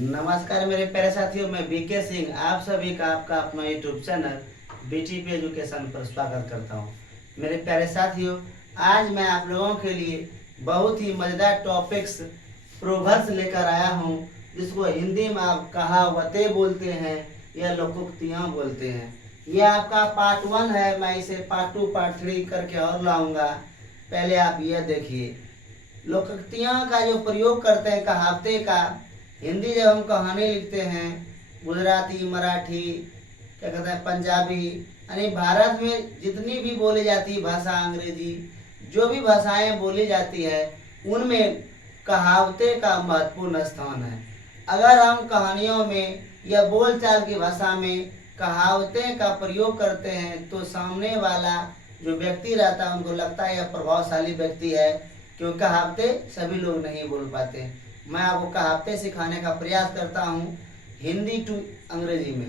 नमस्कार मेरे प्यारे साथियों, मैं बीके सिंह आप सभी का आपका अपना यूट्यूब चैनल बीटीपी एजुकेशन पर स्वागत करता हूं। मेरे प्यारे साथियों, आज मैं आप लोगों के लिए बहुत ही मज़ेदार टॉपिक्स प्रोवर्ब्स लेकर आया हूं, जिसको हिंदी में आप कहावतें बोलते हैं या लोकोक्तियाँ बोलते हैं। यह आपका पार्ट 1 है। मैं इसे पार्ट 2 पार्ट 3 करके और लाऊंगा। पहले आप यह देखिए, लोकोक्तियाँ का जो प्रयोग करते हैं, कहावतें का। हिंदी जब हम कहानी लिखते हैं, गुजराती, मराठी, क्या कहते हैं, पंजाबी, यानी भारत में जितनी भी बोली जाती भाषा, अंग्रेजी, जो भी भाषाएं बोली जाती है, उनमें कहावतें का महत्वपूर्ण स्थान है। अगर हम कहानियों में या बोलचाल की भाषा में कहावतें का प्रयोग करते हैं तो सामने वाला जो व्यक्ति रहता है उनको लगता है यह प्रभावशाली व्यक्ति है, क्योंकि कहावतें सभी लोग नहीं बोल पाते। मैं आपको कहावतें सिखाने का प्रयास करता हूँ हिंदी टू अंग्रेजी में।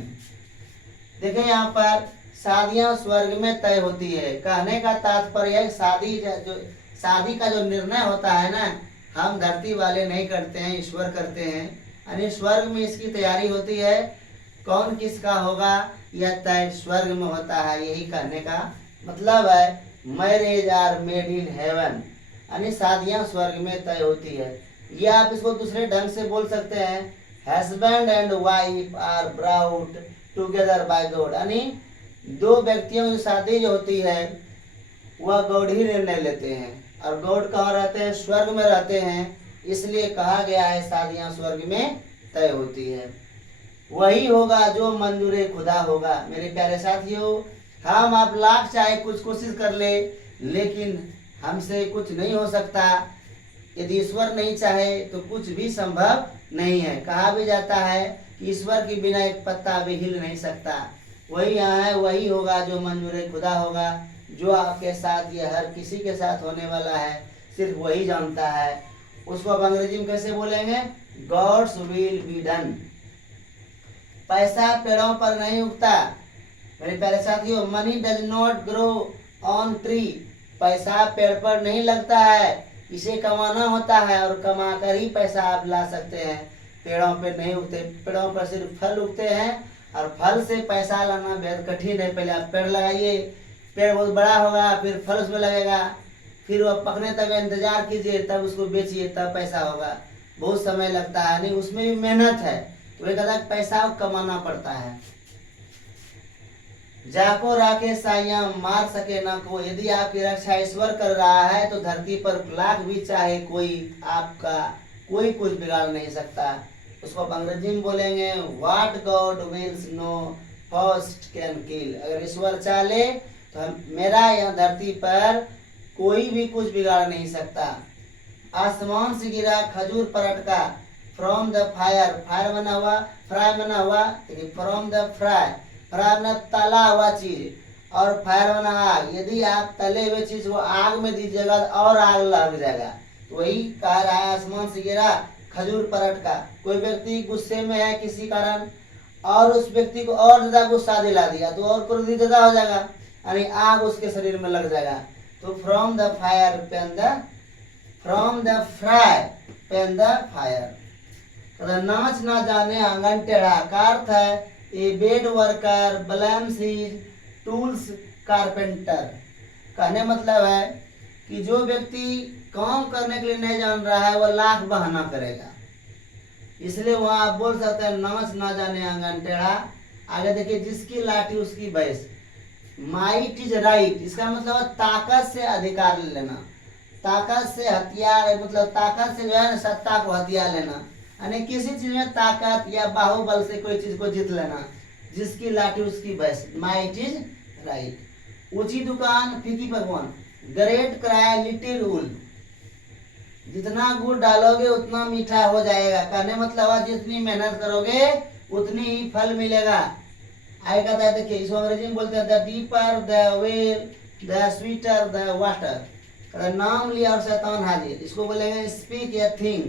देखें, यहाँ पर शादियाँ स्वर्ग में तय होती है। कहने का तात्पर्य है शादी का जो निर्णय होता है ना, हम धरती वाले नहीं करते हैं, ईश्वर करते हैं। यानी स्वर्ग में इसकी तैयारी होती है। कौन किसका होगा यह तय स्वर्ग में होता है। यही कहने का मतलब है marriage are made in heaven, यानी शादियाँ स्वर्ग में तय होती है। या आप इसको दूसरे ढंग से बोल सकते हैं, husband and wife are brought together by God, यानी दो व्यक्तियों की शादी जो होती है वह गॉड ही निर्णय लेते हैं। और गॉड कहाँ रहते हैं? स्वर्ग में रहते हैं। इसलिए कहा गया है शादियां स्वर्ग में तय होती है। वही होगा जो मंजूर खुदा होगा। मेरे प्यारे साथियों, हम आप लाख चाहे कुछ कोशिश कर ले, लेकिन हमसे कुछ नहीं हो सकता। यदि ईश्वर नहीं चाहे तो कुछ भी संभव नहीं है। कहा भी जाता है कि ईश्वर के बिना एक पत्ता भी हिल नहीं सकता। वही यहाँ है, वही होगा जो मंजूर खुदा होगा। जो आपके साथ या हर किसी के साथ होने वाला है सिर्फ वही जानता है। उसको आप अंग्रेजी में कैसे बोलेंगे? God's will be done. पैसा पेड़ों पर नहीं उगता। मेरे प्यारे साथियों, money does not grow on tree. पैसा पेड़ पर नहीं लगता है, इसे कमाना होता है और कमा कर ही पैसा आप ला सकते हैं। पेड़ों पे नहीं उगते। पेड़ों पर सिर्फ फल उगते हैं और फल से पैसा लाना बेहद कठिन है। पहले आप पेड़ लगाइए, पेड़ बहुत बड़ा होगा, फिर फल उसमें लगेगा, फिर वह पकने तक इंतजार कीजिए, तब उसको बेचिए, तब पैसा होगा। बहुत समय लगता है, नहीं उसमें भी मेहनत है। तो एक अलग पैसा कमाना पड़ता है। जाको राखे साइयां मार सके ना को। यदि आपकी रक्षा ईश्वर कर रहा है तो धरती पर लाख भी चाहे कोई, आपका कोई कुछ बिगाड़ नहीं सकता। उसको आप अंग्रेजी में बोलेंगे, what God wills no first can kill. अगर ईश्वर चाहे तो मेरा यहाँ धरती पर कोई भी कुछ बिगाड़ नहीं सकता। आसमान से गिरा खजूर पर अटका, फ्रॉम द फायर, फायर बना हुआ, फ्राई बना हुआ, फ्रॉम द फ्राई, फ्राई बना तला हुआ चीज, और फायर बना आग। यदि आप तले हुए चीज को आग में दीजिएगा और आग लग जाएगा। तो वही कह रहा है, आसमान से गिरा खजूर पर अटका। कोई व्यक्ति गुस्से में है किसी कारण और उस व्यक्ति को और ज्यादा गुस्सा दिला दिया तो और क्रोधित ज्यादा हो जाएगा, यानी आग उसके शरीर में लग जाएगा। तो from the fire pan the, from the fry pan the fire. नाच ना जाने आंगन टेढ़ा का अर्थ है a bad worker blames his tools carpenter. कहने मतलब है कि जो व्यक्ति काम करने के लिए नहीं जान रहा है वह लाख बहाना करेगा। इसलिए वहां आप बोल सकते हैं, नाच ना जाने आंगन टेढ़ा। आगे देखिए, जिसकी लाठी उसकी भैंस। माइट इज राइट, इसका मतलब है ताकत से अधिकार लेना, ताकत से हथियार, मतलब ताकत से जो है सत्ता को हथियार लेना, यानी किसी चीज में ताकत या बाहुबल से कोई चीज को जीत लेना। जिसकी लाठी उसकी भैंस, माइट इज राइट। ऊंची दुकान फीकी पकवान, ग्रेट क्राई लिटिल वुल। जितना गुड़ डालोगे उतना मीठा हो जाएगा। कहने मतलब है जितनी मेहनत करोगे उतनी ही फल मिलेगा। आगे कहता है, देखिए इसको अंग्रेजी में बोलते हैं, the deeper the well the sweeter the water. नाम लिया और शैतान हाजिर। इसको बोलेंगे speak a thing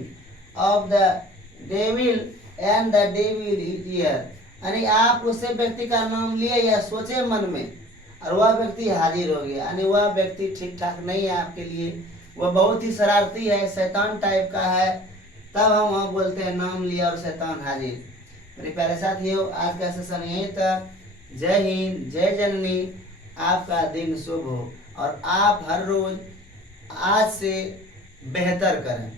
of the devil and the devil is here. यानी आप उससे व्यक्ति का नाम लिए या सोचे मन में और वह व्यक्ति हाजिर हो गया, यानी वह व्यक्ति ठीक ठाक नहीं है आपके लिए। वह बहुत ही शरारती है, शैतान टाइप का है। तब हम वहाँ बोलते हैं नाम लिया और शैतान हाजिर। मेरे प्यारे साथियों, आज का सेशन यहीं तक। जय हिंद, जय जननी। आपका दिन शुभ हो और आप हर रोज आज से बेहतर करें।